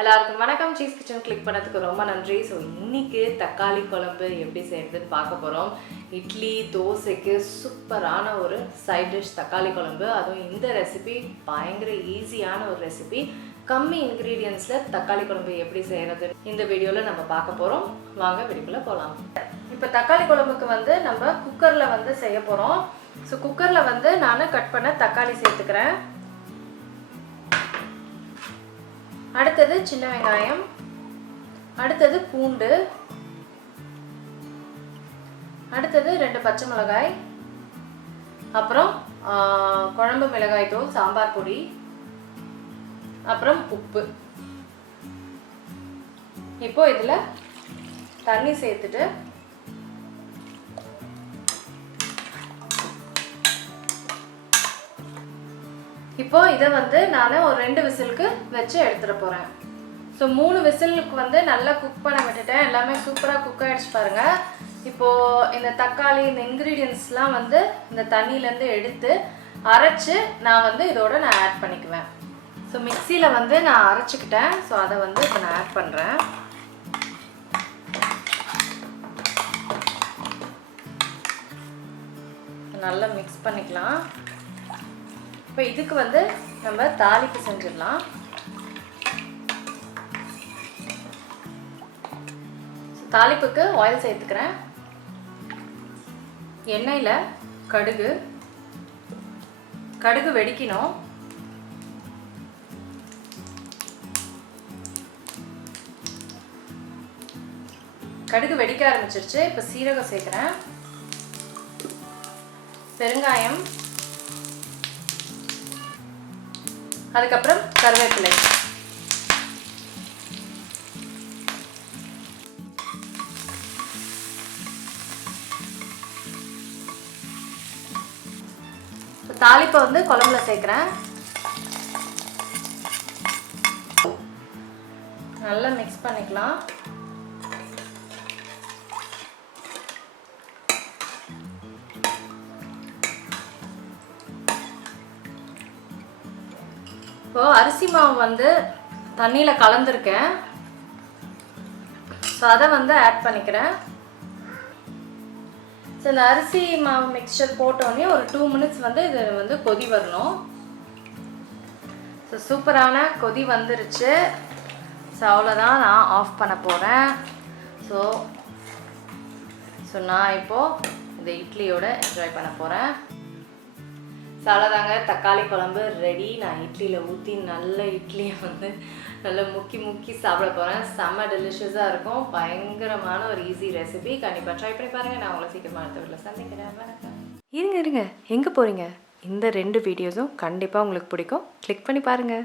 எல்லாருக்கும் வணக்கம். Cheese kitchen click பண்ணதுக்கு ரொம்ப நன்றி. ஸோ இன்னைக்கு தக்காளி குழம்பு எப்படி செய்யறதுன்னு பார்க்க போகிறோம். இட்லி தோசைக்கு சூப்பரான ஒரு சைட் டிஷ் தக்காளி குழம்பு. அதுவும் இந்த ரெசிபி பயங்கர ஈஸியான ஒரு ரெசிபி. கம்மி இன்க்ரீடியன்ஸில் தக்காளி குழம்பு எப்படி செய்கிறது இந்த வீடியோவில் நம்ம பார்க்க போகிறோம். வாங்க வீடியோக்குள்ளே போகலாம். இப்போ தக்காளி குழம்புக்கு வந்து நம்ம குக்கரில் வந்து செய்ய போகிறோம். ஸோ குக்கரில் வந்து நான் கட் பண்ண தக்காளி சேர்த்துக்கிறேன். அடுத்தது சின்ன வெங்காயம், அடுத்தது பூண்டு, அடுத்தது 2 பச்சை மிளகாய், அப்புறம் குழம்பு மிளகாய் தூள், சாம்பார் பொடி, அப்புறம் உப்பு. இப்போ இதில் தண்ணி சேர்த்துட்டு இப்போ இதை வந்து நான் ஒரு 2 விசிலுக்கு வச்சு எடுத்துட போகிறேன். ஸோ 3 விசிலுக்கு வந்து நல்லா குக் பண்ண விட்டுட்டேன். எல்லாமே சூப்பராக குக் ஆகிடுச்சு பாருங்கள். இப்போது இந்த தக்காளி இந்த இன்க்ரீடியன்ட்ஸ்லாம் வந்து இந்த தண்ணியிலேருந்து எடுத்து அரைச்சி நான் வந்து இதோட நான் ஆட் பண்ணிக்குவேன். ஸோ மிக்சியில் வந்து நான் அரைச்சிக்கிட்டேன். ஸோ அதை வந்து இப்போ நான் ஆட் பண்ணுறேன். நல்லா மிக்ஸ் பண்ணிக்கலாம். இப்போ இதுக்கு வந்து நம்ம தாளிப்பு செஞ்சிடலாம். தாளிப்புக்கு ஆயில் சேர்த்துக்கிறேன். எண்ணெயில் கடுகு வெடிக்கணும். கடுகு வெடிக்க ஆரம்பிச்சிருச்சு. இப்போ சீரகம் சேர்க்குறேன், பெருங்காயம், அதுக்கப்புறம் கருவேப்பிலை. தாளிப்பை வந்து குழம்புல சேர்க்குறேன். நல்லா மிக்ஸ் பண்ணிக்கலாம். இப்போ அரிசி மாவு வந்து தண்ணியில் கலந்துருக்கேன். ஸோ அதை வந்து ஆட் பண்ணிக்கிறேன். ஸோ இந்த அரிசி மாவு மிக்சர் போட்டோடனே ஒரு 2 மினிட்ஸ் வந்து இது வந்து கொதி வரணும். ஸோ சூப்பரான கொதி வந்துருச்சு. ஸோ அவ்வளோதான், நான் ஆஃப் பண்ண போகிறேன். ஸோ நான் இப்போது இந்த இட்லியோட என்ஜாய் பண்ண போகிறேன். சாலதாங்க தக்காளி குழம்பு ரெடி. நான் இட்லியில் ஊற்றி நல்ல இட்லியை வந்து நல்லா முக்கி சாப்பிட போகிறேன். செம்ம டெலிஷியஸாக இருக்கும். பயங்கரமான ஒரு ஈஸி ரெசிபி. கண்டிப்பாக ட்ரை பண்ணி பாருங்கள். நான் உங்களை சீக்கிரமாக அடுத்த வீட்டில் சந்திக்கிறேன். வணக்கம். இருங்க எங்கே போகிறீங்க? இந்த 2 வீடியோஸும் கண்டிப்பாக உங்களுக்கு பிடிக்கும். கிளிக் பண்ணி பாருங்கள்.